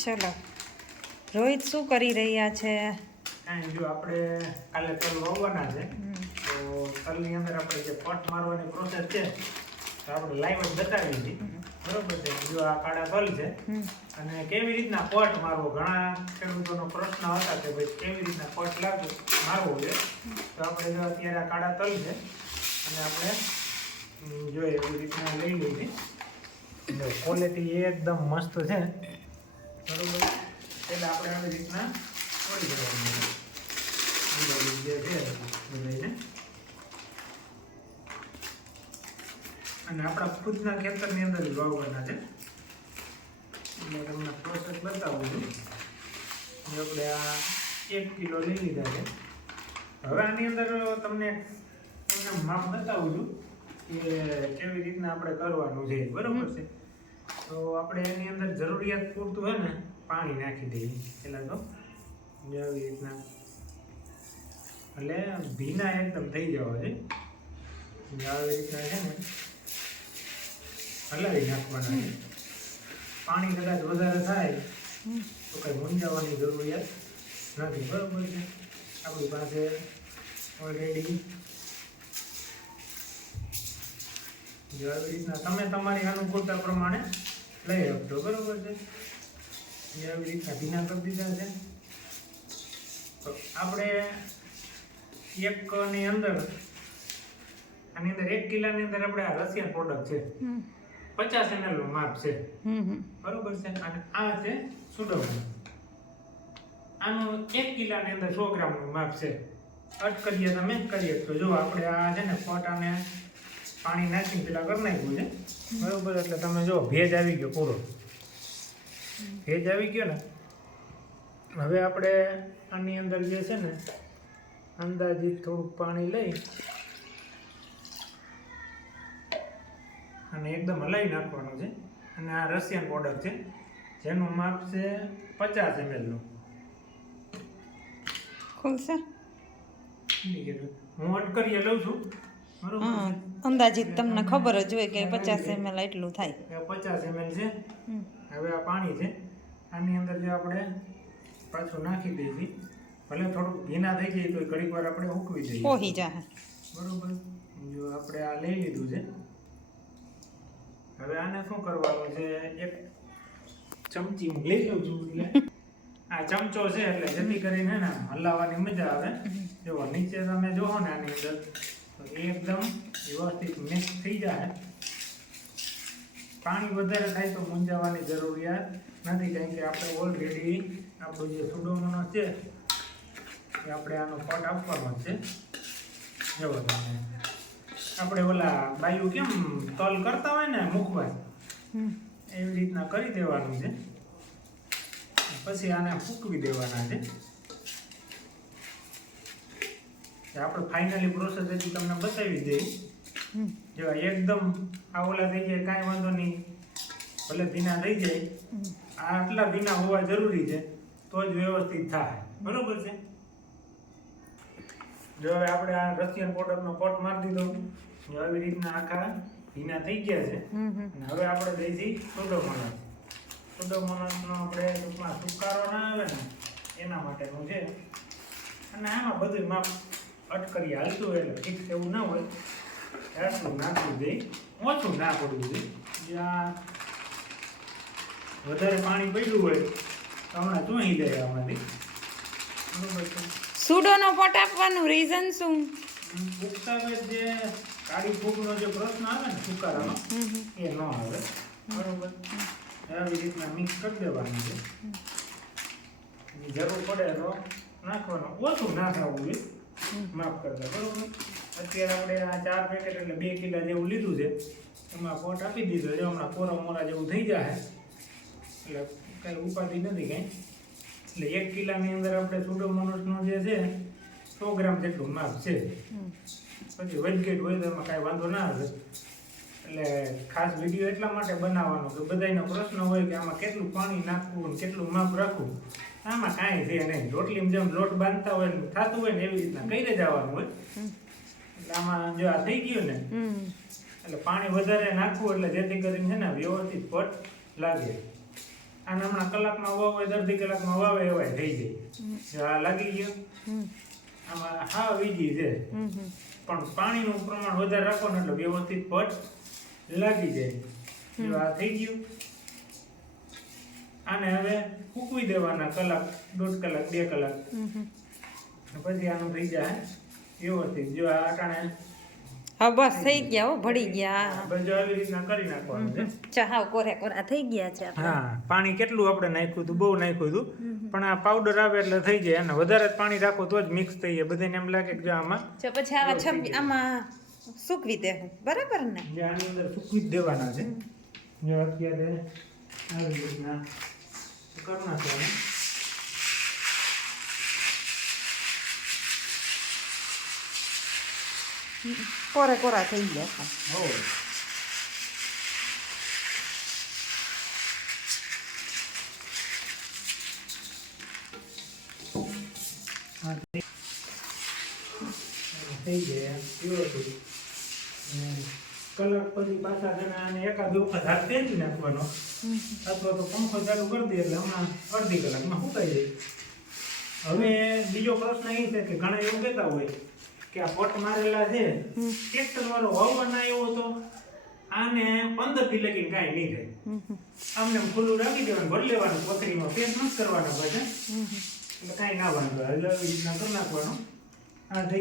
ચલો. રોહિત શું કરી રહ્યા છે? જો આપણે કાલે તલ વાવવાના છે તો તલની અંદર આપણે જે પટ મારવાની પ્રોસેસ છે તો આપણે લાઈવ જ બતાવી હતી બરોબર છે? જો આ કાળા તલ છે અને કેવી રીતના પટ મારવો? ઘણા ખેડૂતોનો પ્રશ્ન હતા કે ભાઈ કેવી રીતના પટ લાગવો મારવો છે? તો આપણે જો અત્યારે આ કાળા તલ છે અને આપણે જોઈએ એવી રીતના લઈ લીધી ક્વોલિટી એકદમ મસ્ત છે. બરોબર? એટલે આપણે આવી રીતના તોડી દેવાનું. છે. અને આપણા ખુદના ખેતરની અંદર જ વાવવાના છે. એટલે તમને પ્રોસેસ બતાવું છું. આપણે આ એક કિલો લઈ લીધા છે. હવે આની અંદર તમને તમને માપ બતાવું છું કે કેવી રીતના આપણે કરવાનું છે. બરોબર છે? તો આપણે એની અંદર જરૂરિયાત પૂરતું હોય ને, પાણી નાખી દઈએ પહેલાં તો આવી રીતના. એટલે ભીના એકદમ થઈ જવા છે આવી રીતના છે ને, હલાવી નાખવાના પાણી કદાચ વધારે થાય, તો કંઈ મૂંઝાવાની જરૂરિયાત નથી. બરાબર છે? આપણી પાસે ઓલરેડી જો આવી રીતના તમે તમારી અનુકૂળતા પ્રમાણે લઈ શકશો બરોબર છે. જે આવી રીતના ભીના કરી દીધા છે. તો આપણે એકની અંદર આની અંદર એક કિલાની અંદર આપણે આ રશિયન પ્રોડક્ટ છે. પચાસ એમએલનું માપ છે. બરોબર છે? અને આ છે સુડોમોન આનું એક કિલ્લાની અંદર સો ગ્રામનું માપ છે. અટ કરીએ તમે કરીએ. તો જો આપણે આ છે ને ફોટાને પાણી નાખીને પેલા કરી નાખ્યું છે. બરોબર એટલે તમે જો ભેજ આવી ગયો પૂરો. ભેજ આવી ગયો ને હવે આપણે આની અંદર જે છે ને અંદાજિત થોડુંક પાણી લઈ અને એકદમ હલાવી નાખવાનું છે. અને આ રશિયન પાવડર છે જેનું માપ છે પચાસ એમએલનું ખુલશે? હું અટકરીએ લઉં છું. હા અંદાજિત તમને ખબર જ હોય કે પચાસ એમએલ એટલું થાય. પચાસ એમએલ છે. હવે આ પાણી છે. આની અંદર જો આપણે પાછું નાખી દઈએ ભલે થોડુંક ભીના થઈ જાય તો ઘડીક વાર આપણે ઉકવી દઈએ. ઓહી જા બરોબર? જો આપણે આ લઈ લીધું છે. હવે આને શું કરવાનું છે? એક ચમચી હું લઈ લઉં છું એટલે. આ ચમચો છે એટલે જેથી કરીને ને હલાવવાની મજા આવે. જો નીચે તમે જોવો ને આની અંદર. તો એકદમ વ્યવસ્થિત મિક્સ થઈ જાય પાણી વધારે થાય તો મૂંઝાવાની જરૂરિયાત નથી કારણ કે આપણે ઓલરેડી આપણું જે સુડોનો છે એ આપણે આનો પટ આપવાનો છે. આપણે ઓલા બાયું કેમ તલ કરતા હોય ને મૂકવા એવી રીતના કરી દેવાનું છે. પછી આને ફૂંકવી દેવાના છે એ આપણે ફાઇનલી પ્રોસેસ હજી તમને બતાવી દઈએ જો એકદમ આ ઓલા થઈ જાય કાંઈ વાંધો નહીં. ભલે ભીના થઈ જાય. આ આટલા ભીના હોવા જરૂરી છે તો જ વ્યવસ્થિત થાય. બરોબર છે? જો હવે આપણે આ રશિયન પ્રોડક્ટનો કોટ મારી દીધો. જો આવી રીતના આખા ભીના થઈ ગયા છે. અને હવે આપણે દઈ દઈ સુડોમોનસ સુડોમોનસનો આપણે ટૂંકમાં સુકારો ના આવે ને એના માટેનું છે. અને આમાં બધું માપ અટકરી હાલતું હોય એટલે ફિક્સ એવું ના હોય. એટલું નાખવું જોઈએ. ઓછું ના પડવું જોઈએ. જ્યાં વધારે પાણી પડ્યું હોય તો હમણાં ચૂંહી જાય આમાંથી. સુડોનો પટ આપવાનું રીઝન શું? ઉગતા જે કાળી ફૂગનો જે પ્રશ્ન આવે ને સુકારાનો. એ ન આવે. બરોબર? આવી રીતના મિક્સ કરી દેવાનું છે. જરૂર પડે તો નાખવાનું. ઓછું નાખાવું જોઈએ. માફ કરતા બરોબર? અત્યારે આપણે આ ચાર પેકેટ એટલે બે કિલા જેવું લીધું છે. એમાં પોટ આપી દીધો છે. હમણાં કોરા મોરા જેવું થઈ જાય એટલે કાંઈ ઉપાધિ નથી કાંઈ. એટલે એક કિલાની અંદર આપણે સુડોમોનસનું જે છે સો ગ્રામ જેટલું માપ છે. પછી વજગેટ હોય તો એમાં કાંઈ વાંધો ના આવે. એટલે ખાસ વીડિયો એટલા માટે બનાવવાનો કે બધાયનો પ્રશ્ન હોય કે આમાં કેટલું પાણી નાખવું કેટલું માપ રાખવું આમાં કાંઈ છે નહીં. રોટલીમાં જેમ લોટ બાંધતા હોય ને થતું હોય ને એવી રીતના કઈ જવાનું હોય. એટલે આમાં જો આ થઈ ગયું ને એટલે પાણી વધારે નાખવું એટલે જેથી કરીને છે ને વ્યવસ્થિત પટ લાગે. આને હમણાં કલાકમાં વાવ અડધી કલાકમાં વાવે એવાય થઈ જાય. જો આ લાગી ગયો. આમાં હા વીજી છે. પણ પાણીનું પ્રમાણ વધારે રાખો ને એટલે વ્યવસ્થિત પટ લાગી જાય. આ થઈ ગયું. આને હવે કૂકવી દેવાના કલાક દોઢ કલાક બે કલાક. પછી આનું થઈ જાય વ્યવસ્થિત. જો આ અટાણે હા બસ થઈ ગયા હો ભળી ગયા. બધું આવી રીતના કરી નાખવાનું છે ચા કોરે કોરા થઈ ગયા છે હા પાણી કેટલું આપણે નાખ્યું હતું બહુ નાખ્યું હતું. પણ આ પાવડર આવે એટલે થઈ જાય. અને વધારે પાણી રાખો તો જ મિક્સ થઈ જાય. બધાને એમ લાગે કે જો આમાં પછી આવા આમાં સૂકવી દેવું બરાબર ને? આની અંદર સૂકવી જ દેવાના છે. જો અત્યારે આવી રીતના કરી નાખવાનું કોરે કોરા થઈ ગયા છે. હા, થઈ- ગયા કલાક પછી પાછા છે ને આને એકાદ વખત હાથ ફેરવી નાખવાનો. અથવા તો પંખો ચાલુ કરી દે એટલે હમણાં અડધી કલાકમાં સુકાઈ જાય. હવે બીજો પ્રશ્ન એ છે કે ઘણા એવું કહેતા હોય કે આ પટ મારેલા છે ટ્રેક્ટર વાળો વાવવાના આવ્યો હતો આને પંદરથી લગી કાંઈ નહીં થાય. આમને ખુલ્લું રાખી દેવાનું ભરી લેવાનું પથરીમાં પેસ નથી કરવાના પાછા. એટલે કાંઈ ના વાંધો એટલે એવી રીતના કરી નાખવાનું. આ થઈ